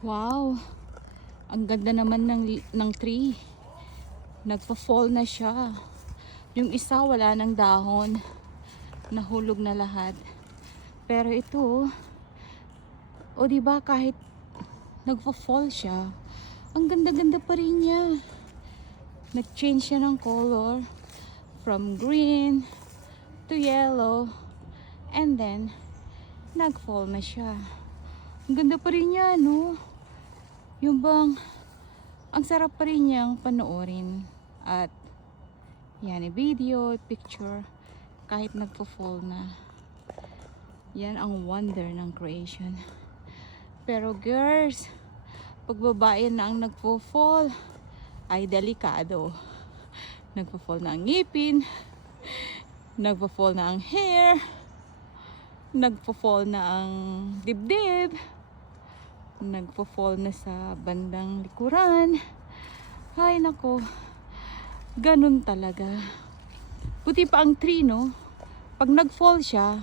Wow, ang ganda naman ng tree. Nagpa-fall na siya. Yung isa wala ng dahon. Nahulog na lahat. Pero ito, o diba kahit nagpa-fall siya, ang ganda-ganda pa rin niya. Nag-change siya ng color from green to yellow and then nag-fall na siya. Ang ganda pa rin niya, no? Yung bang ang sarap pa rin niyang panoorin at yan, video, picture kahit nagpo-fall na. Yan ang wonder ng creation. Pero girls, pag babae na ang nagpo-fall ay delikado. Nagpo-fall na ang ngipin, nagpo-fall na ang hair, nagpo-fall na ang dibdib, nagpo-fall na sa bandang likuran. Ay nako, ganun talaga. Buti pa ang tree, no? Pag nag-fall siya,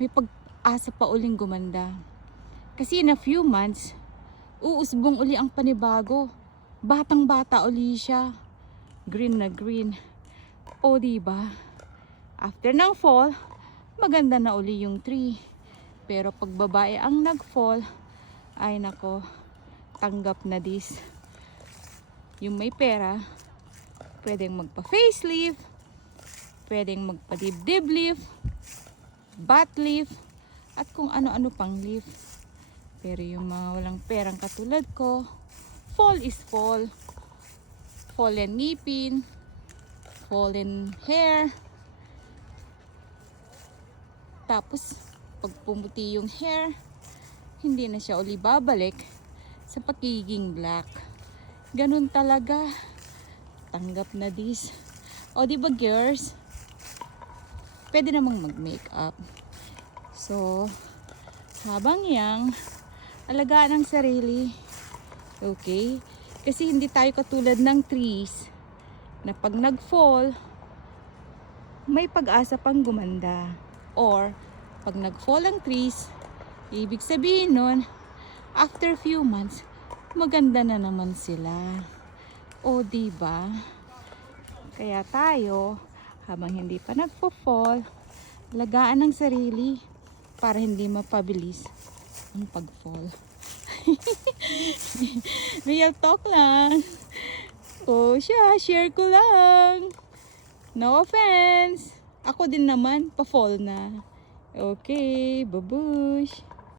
may pag-asa pa uling gumanda. Kasi in a few months, uusbong uli ang panibago. Batang-bata uli siya. Green na green. O diba? After ng fall, maganda na uli yung tree. Pero pag babae ang nag-fall, ay nako, tanggap na this. Yung may pera, pwedeng magpa-facelift, pwedeng magpa-dibdib lift, butt lift, at kung ano-ano pang lift. Pero yung mga walang perang katulad ko, fall is fall. Fallen ngipin, fallen hair. Tapos, pag pumuti yung hair, hindi na siya uli babalik sa pagiging black. Ganun talaga. Tanggap na this. O diba girls? Pwede namang mag-makeup. So, habang yang, alagaan ang sarili. Okay? Kasi hindi tayo katulad ng trees na pag nag-fall, may pag-asa pang gumanda. Or, pag nag-fall ang trees, ibig sabihin nun, after few months, maganda na naman sila. O diba? Kaya tayo, habang hindi pa nagpo-fall, alagaan ang sarili para hindi mapabilis ang pag-fall. Real talk lang. O siya, share ko lang. No offense. Ako din naman, pa-fall na. Okay, babush.